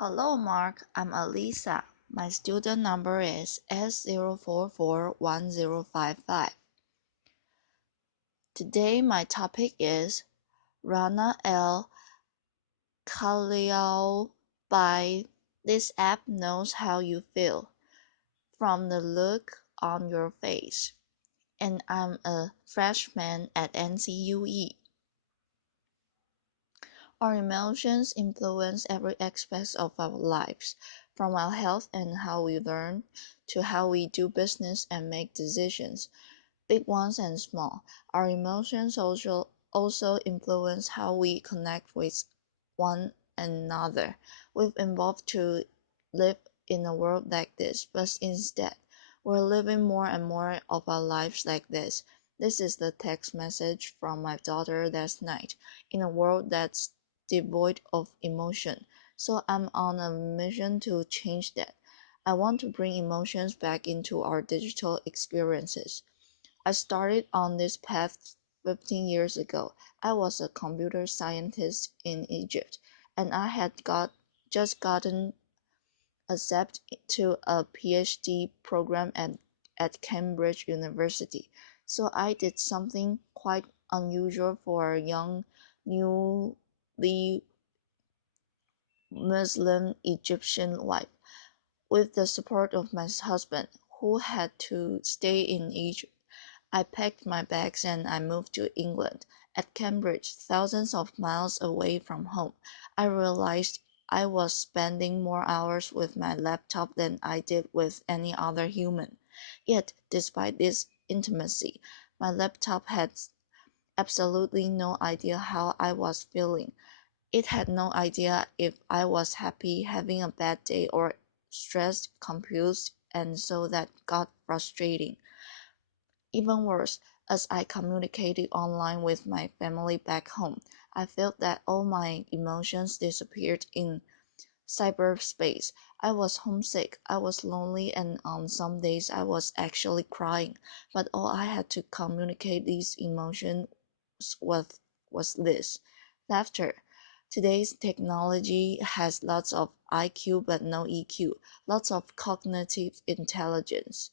Hello Mark, I'm Alisa. My student number is S0441055. Today my topic is Rana Kaliouby. This app knows how you feel from the look on your face. And I'm a freshman at NCUE. Our emotions influence every aspect of our lives, from our health and how we learn, to how we do business and make decisions, big ones and small. Our emotions also influence how we connect with one another. We've evolved to live in a world like this, but instead, we're living more and more of our lives like this. This is the text message from my daughter last night. In a world that's devoid of emotion, so I'm on a mission to change that. I want to bring emotions back into our digital experiences. I started on this path 15 years ago. I was a computer scientist in Egypt, and I had just gotten accepted to a PhD program at Cambridge University. So I did something quite unusual for a young, newly Muslim Egyptian wife. With the support of my husband, who had to stay in Egypt, I packed my bags and I moved to England. At Cambridge, thousands of miles away from home, I realized I was spending more hours with my laptop than I did with any other human. Yet, despite this intimacy, my laptop had absolutely no idea how I was feeling. It had no idea if I was happy, having a bad day, or stressed, confused, and so that got frustrating. Even worse, as I communicated online with my family back home, I felt that all my emotions disappeared in cyberspace. I was homesick, I was lonely, and on some days I was actually crying. But all I had to communicate these emotions was, was this: laughter. Today's technology has lots of IQ but no EQ, lots of cognitive intelligence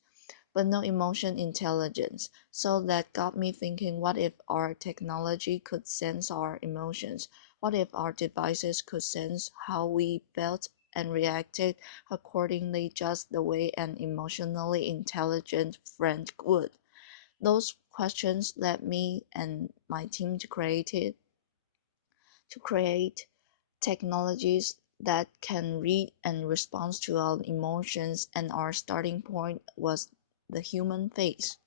but no emotion intelligence. So that got me thinking, what if our technology could sense our emotions? What if our devices could sense how we felt and reacted accordingly, just the way an emotionally intelligent friend would? Those questions led me and my team to create technologies that can read and respond to our emotions, and our starting point was the human face.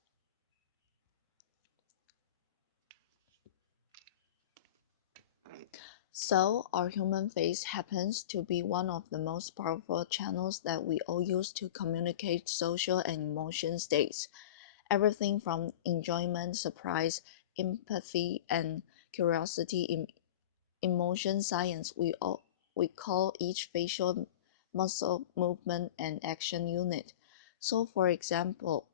So, our human face happens to be one of the most powerful channels that we all use to communicate social and emotion states. Everything from enjoyment, surprise, empathy, and curiosity in emotion science, we call each facial muscle movement an action unit. So, for example,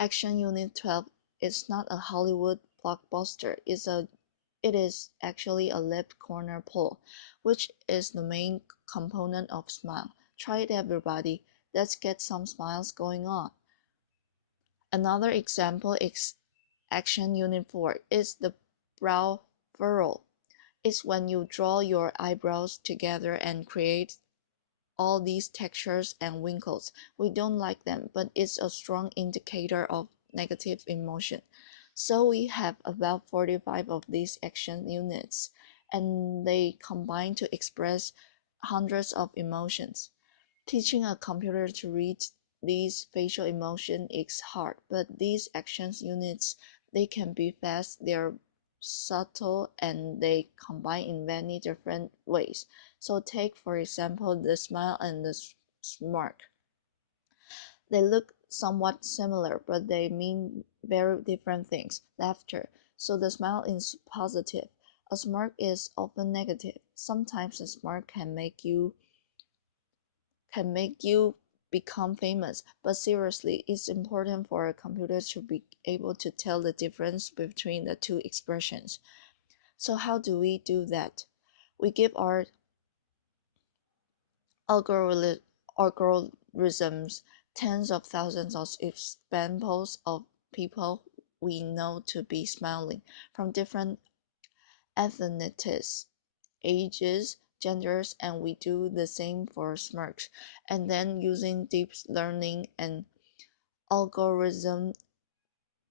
Action Unit 12 is not a Hollywood blockbuster, it is actually a lip corner pull, which is the main component of smile. Try it everybody. Let's get some smiles going on. Another example is Action Unit 4 is the brow furrow. It's when you draw your eyebrows together and create all these textures and wrinkles. We don't like them, but it's a strong indicator of negative emotion. So we have about 45 of these action units, and they combine to express hundreds of emotions. Teaching a computer to read these facial emotions is hard, but these action units, they can be fast, they're subtle, and they combine in many different ways. So take for example the smile and the smirk. They look somewhat similar, but they mean very different things. Laughter. So the smile is positive. A smirk is often negative. Sometimes a smirk can make you become famous, but seriously, it's important for a computer to be able to tell the difference between the two expressions. So how do we do that? We give our algori- algorithms, tens of thousands of examples of people we know to be smiling from different ethnicities, ages, genders, and we do the same for smirks. And then using deep learning and algorithm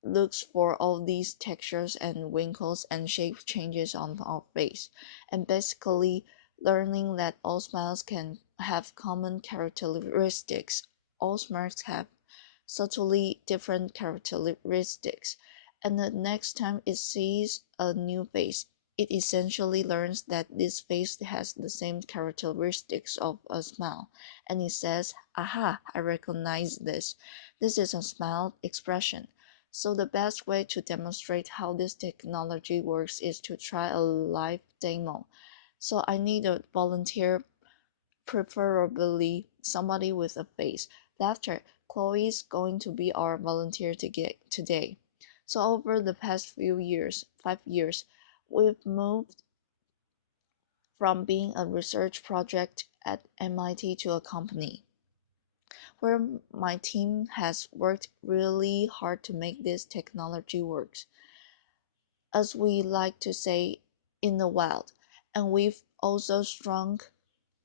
looks for all these textures and wrinkles and shape changes on our face, and basically learning that all smiles can have common characteristics. All smiles have subtly different characteristics, and the next time it sees a new face, it essentially learns that this face has the same characteristics of a smile, and it says, aha, I recognize this. This is a smile expression. So the best way to demonstrate how this technology works is to try a live demo. So I need a volunteer, preferably somebody with a face. Laughter. Chloe's going to be our volunteer today. So over the past few years, 5 years, we've moved from being a research project at MIT to a company where my team has worked really hard to make this technology work, as we like to say, in the wild. And we've also shrunk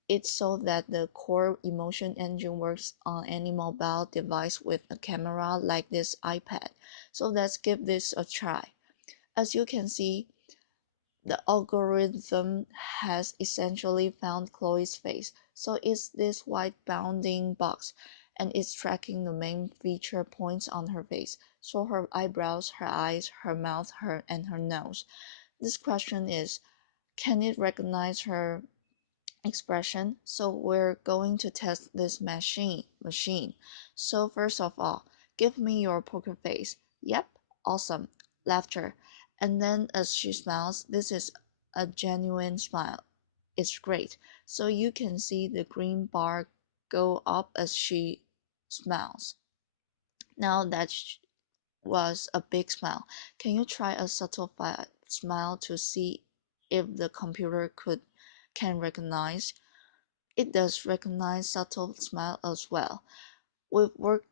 it so that the core emotion engine works on any mobile device with a camera like this iPad. So let's give this a try. As you can see, the algorithm has essentially found Chloe's face. So it's this white bounding box, and it's tracking the main feature points on her face. So her eyebrows, her eyes, her mouth, and her nose. This question is, can it recognize her expression? So we're going to test this machine. So first of all, give me your poker face. Yep, awesome. Laughter. And then as she smiles, this is a genuine smile. It's great. So you can see the green bar go up as she smiles. Now that was a big smile. Can you try a subtle smile to see if the computer can recognize? It does recognize subtle smile as well. We've worked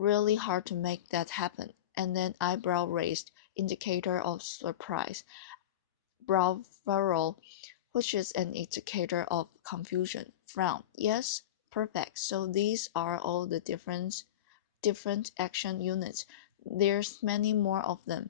really hard to make that happen. And then eyebrow raised, indicator of surprise. Brow furrow, which is an indicator of confusion. Frown, yes, perfect. So these are all the different action units. There's many more of them.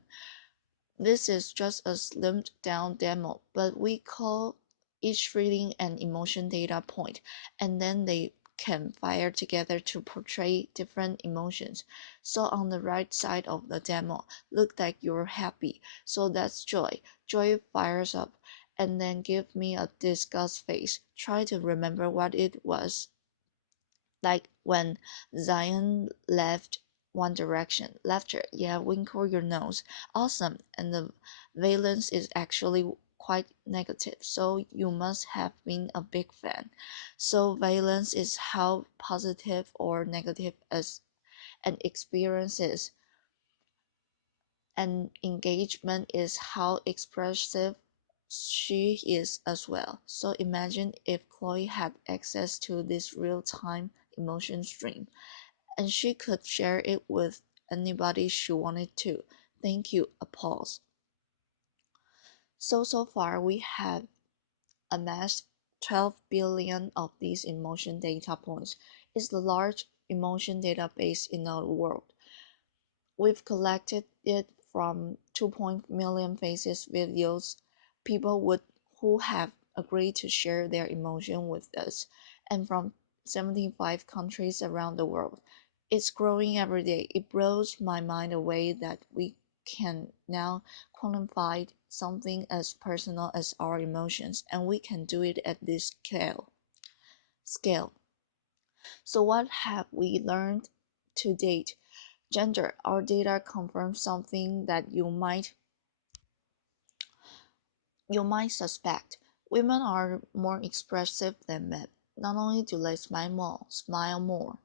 This is just a slimmed down demo, but we call each reading an emotion data point, and then they can fire together to portray different emotions. So on the right side of the demo, look like you're happy. So that's joy. Joy fires up. And then give me a disgust face. Try to remember what it was like when Zion left One Direction. Laughter, yeah, winkle your nose. Awesome. And the valence is actually quite negative, so you must have been a big fan. So valence is how positive or negative as an experience is, and engagement is how expressive she is as well. So imagine if Chloe had access to this real-time emotion stream, and she could share it with anybody she wanted to. Thank you. A pause. So far we have amassed 12 billion of these emotion data points. It's the large emotion database in the world. We've collected it from 2 million faces, videos, people who have agreed to share their emotion with us, and from 75 countries around the world. It's growing every day. It blows my mind away that we can now quantify something as personal as our emotions, and we can do it at this scale. So what have we learned to date? Gender. Our data confirms something that you might suspect. Women are more expressive than men. Not only do they smile more,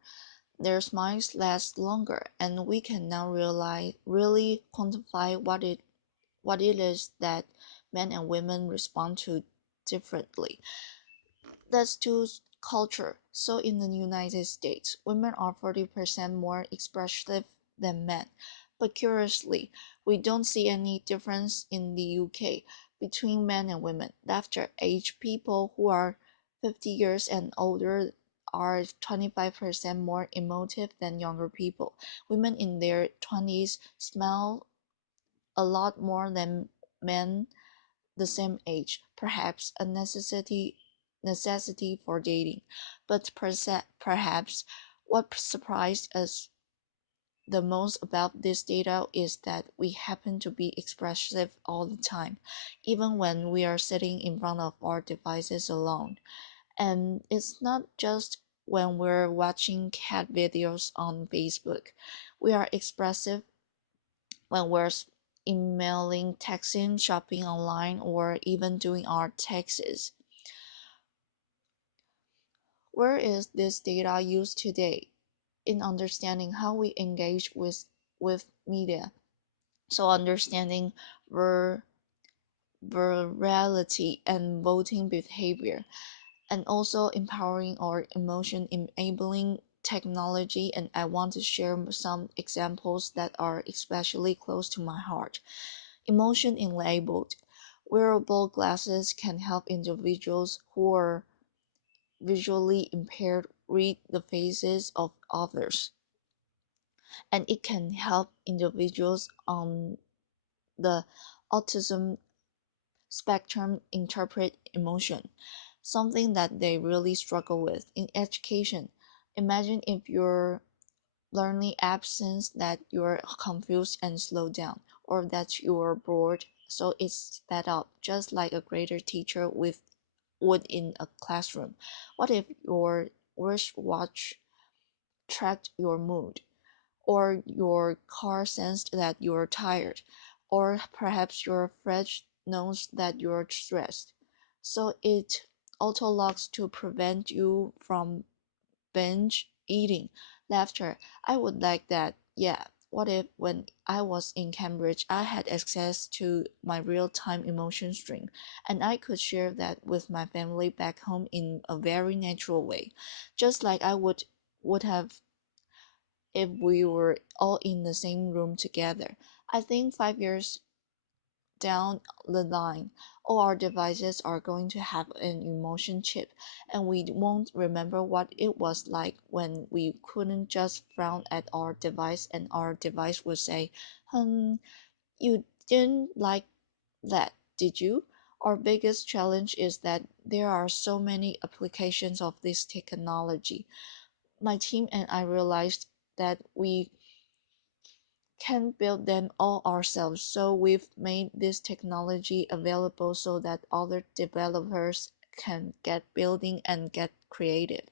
their smiles last longer, and we can now really quantify what it is that men and women respond to differently. That's to culture. So in the United States, women are 40% more expressive than men. But curiously, we don't see any difference in the UK between men and women. After age, people who are 50 years and older are 25% more emotive than younger people. Women in their 20s smile a lot more than men the same age, perhaps a necessity for dating. But perhaps what surprised us the most about this data is that we happen to be expressive all the time, even when we are sitting in front of our devices alone. And it's not just when we're watching cat videos on Facebook. We are expressive when we're emailing, texting, shopping online, or even doing our taxes. Where is this data used today? In understanding how we engage with media. So understanding vir- virality and voting behavior, and also empowering our emotion enabling technology. And I want to share some examples that are especially close to my heart. Emotion enabled. Wearable glasses can help individuals who are visually impaired read the faces of others, and it can help individuals on the autism spectrum interpret emotion, something that they really struggle with. In education, imagine if your learning app sense that you're confused and slow down, or that you're bored, so it's sped up, just like a greater teacher would in a classroom. What if your wristwatch tracked your mood, or your car sensed that you're tired, or perhaps your fridge knows that you're stressed? So it auto locks to prevent you from binge eating. Laughter. I would like that. Yeah. What if when I was in Cambridge, I had access to my real time emotion stream, and I could share that with my family back home in a very natural way, just like I would have if we were all in the same room together. I think 5 years down the line, all our devices are going to have an emotion chip, and we won't remember what it was like when we couldn't just frown at our device and our device would say, you didn't like that, did you? Our biggest challenge is that there are so many applications of this technology. My team and I realized that we can build them all ourselves, so we've made this technology available so that other developers can get building and get creative.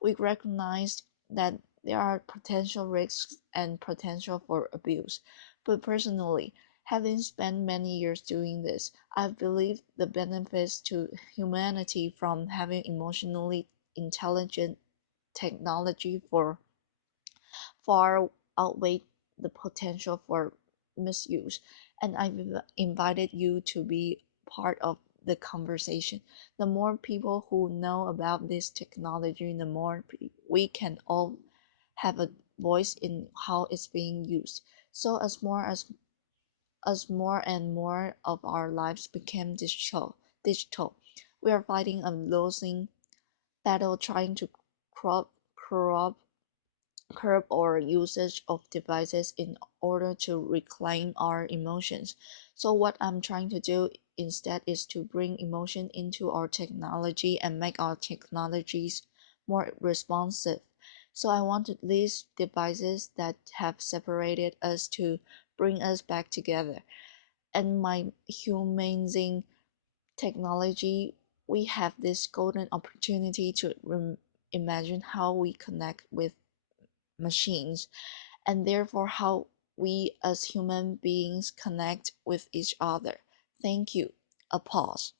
We recognize that there are potential risks and potential for abuse, but personally, having spent many years doing this, I believe the benefits to humanity from having emotionally intelligent technology for far outweigh the potential for misuse, and I've invited you to be part of the conversation. The more people who know about this technology, the more we can all have a voice in how it's being used. So as more and more of our lives become digital, we are fighting a losing battle trying to crop crop curb our usage of devices in order to reclaim our emotions. So what I'm trying to do instead is to bring emotion into our technology and make our technologies more responsive. So I wanted these devices that have separated us to bring us back together. And my humanizing technology, we have this golden opportunity to imagine how we connect with machines, and therefore how we as human beings connect with each other. Thank you. A pause.